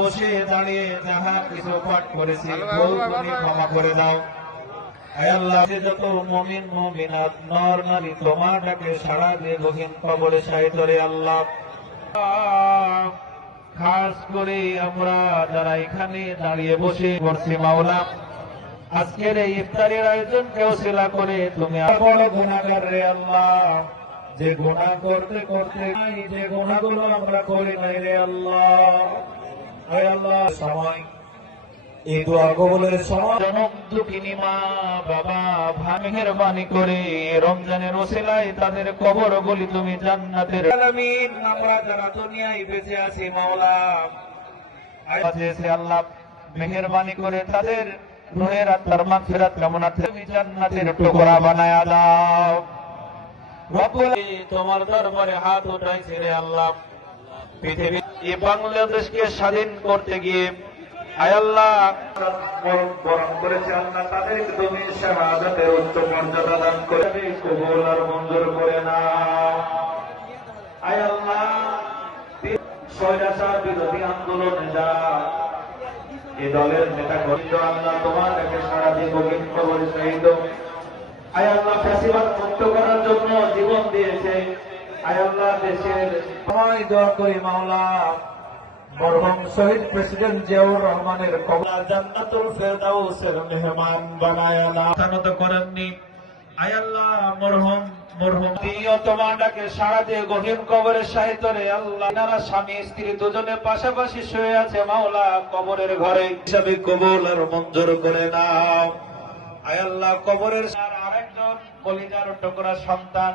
বসে দাঁড়িয়ে যাহা কিছু পাঠ করেছি ভুল তুমি ক্ষমা করে দাও। হে আল্লাহ, যত মুমিন মুমিনাত নর নারী তোমার ডাকে সাড়া দিয়ে গহীন কবরে শায়িত রে আল্লাহ। খাস করে আমরা যারা এখানে দাঁড়িয়ে বসে করছি মাওলা, আজকের এই ইফতারের আয়োজন কেউ ওসিলা করে তুমি বড় গুনাহগার রে আল্লাহ, যে গুনাহ করতে করতে যে গুনাহগুলো আমরা করি নাই রে আল্লাহ। হে আল্লাহ, সময় এই দোয়া কবুলের সময় জনম দুঃখিনী মা বাবা মেহেরবানি করে রমজানের ওসিলায় তাদের কবরগুলি তুমি জান্নাতের আমিন। আমরা যারা দুনিয়ায় বেঁচে আছি মাওলা, আল্লাহ মেহেরবানি করে তাদের রুহের আত্মার মাগফিরাত কামনা তুমি জান্নাতের টুকরা বানায়া দাও। রব্বুল তোমার দরবারে হাত উঠাইছি রে আল্লাহ, পৃথিবী এই বাংলাদেশকে স্বাধীন করতে গিয়ে আয় আল্লাহ বরণ করেছে আল্লাহ, তাদেরকে তুমি শাহাদাতের উচ্চ মর্যাদা দান করে কবুল আর মঞ্জুর করে নাও। আয় আল্লাহ, স্বৈরাচার বিরোধী আন্দোলনে যা এই দলের নেতা কর্মী আল্লাহ তোমার কাছে সারা দিয়ে গহীন কবরে শহীদ। আয় আল্লাহ, ফ্যাসিবাদ মুক্ত করার জন্য জীবন দিয়েছে। আয় আল্লাহ, দেশের সময় দোয়া করি মাওলা, মরহুম শহীদ প্রেসিডেন্ট জিয়াউর রহমানের কবর জান্নাতুল ফেরদাউসের মেহমান বানায়া দাও। সানত করেননি আয় আল্লাহ, মরহুম তিনিও তোমার ডাকে সাড়া দিয়ে গহীন কবরে শায়িত রে আল্লাহ। এনারা স্বামী স্ত্রী দুজনে পাশাপাশি শুয়ে আছে মাওলা, কবরের ঘরে হিসাবে কবুল আর মঞ্জুর করে নাও। আয় আল্লাহ, কবরের আরেকজন কলিজার টুকরা সন্তান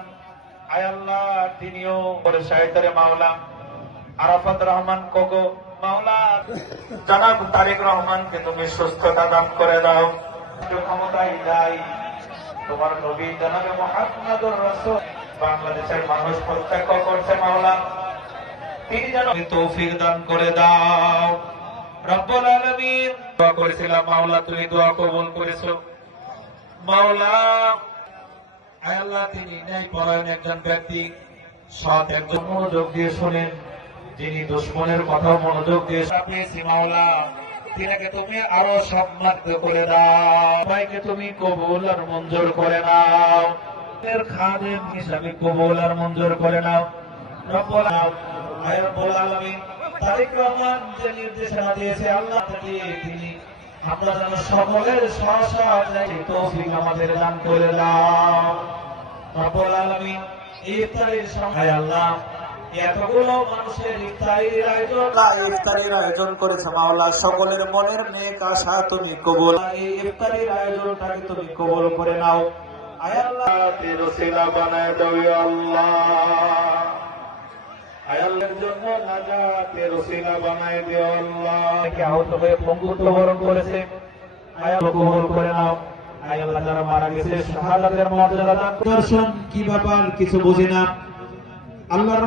আয় আল্লাহ, তিনিও কবরে শায়িত রে মাওলা। আরাফাত রহমান কোকো মাওলা, জনাব তারেক রহমানকে তুমি সুস্থতা দান করে দাও। ক্ষমতাই নাই তোমার নবী জনাবে মুহাম্মদুর রাসূল বাংলাদেশের মানুষ প্রত্যক্ষ করছে মাওলা, তিনি যেন তৌফিক দান করে দাও। রব্বুল আলামিন দোয়া করেছিলাম মাওলা, তুমি দোয়া কবুল করেছো মাওলা। আয় আল্লাহ, তিনি ন্যায়পরায়ণ একজন ব্যক্তি, সৎ একজন, মনোযোগ দিয়ে শোনেন, যিনি দুশ্মনের কথা মনোযোগ দিয়ে পেয়েছি মাওলা, তিনাকে তুমি আরো সম্মানিত করে দাও। সবাইকে তুমি কবুল আর মঞ্জুর করে নাও, এর খাদেম হিসাবে কবুল আর মঞ্জুর করে নাও। রব্বুল আলামিন তারেক রহমান যে নির্দেশনা দিয়েছে আল্লাহ, তিনি আমরা যেন সকলের সহসায় তৌফিক আমাদের দান করে দাও। রব্বুল আলামিন ইফতারের সময় আল্লাহ এতগুলো মানুষের ইফতারির আয়োজন করেছে মাওলা, সকলের মনের নেক আশা তুমি কবুল, এই ইফতারির আয়োজনটাকে তুমি কবুল করে নাও। আয় আল্লাহ, তের ওসিলা বানায় দাও আল্লাহ। আয় আল্লাহর জন্য নাজাতের ওসিলা বানায় দিও আল্লাহ। কে আহত হয়ে পঙ্গুত্ব বরণ করেছে আয় আল্লাহ কবুল করে নাও। আয় আল্লাহ, যারা মারা গেছে শাহাদাতের মর্যাদা দান। দর্শন কি ব্যাপার কিছু বুঝি না, আল্লাহর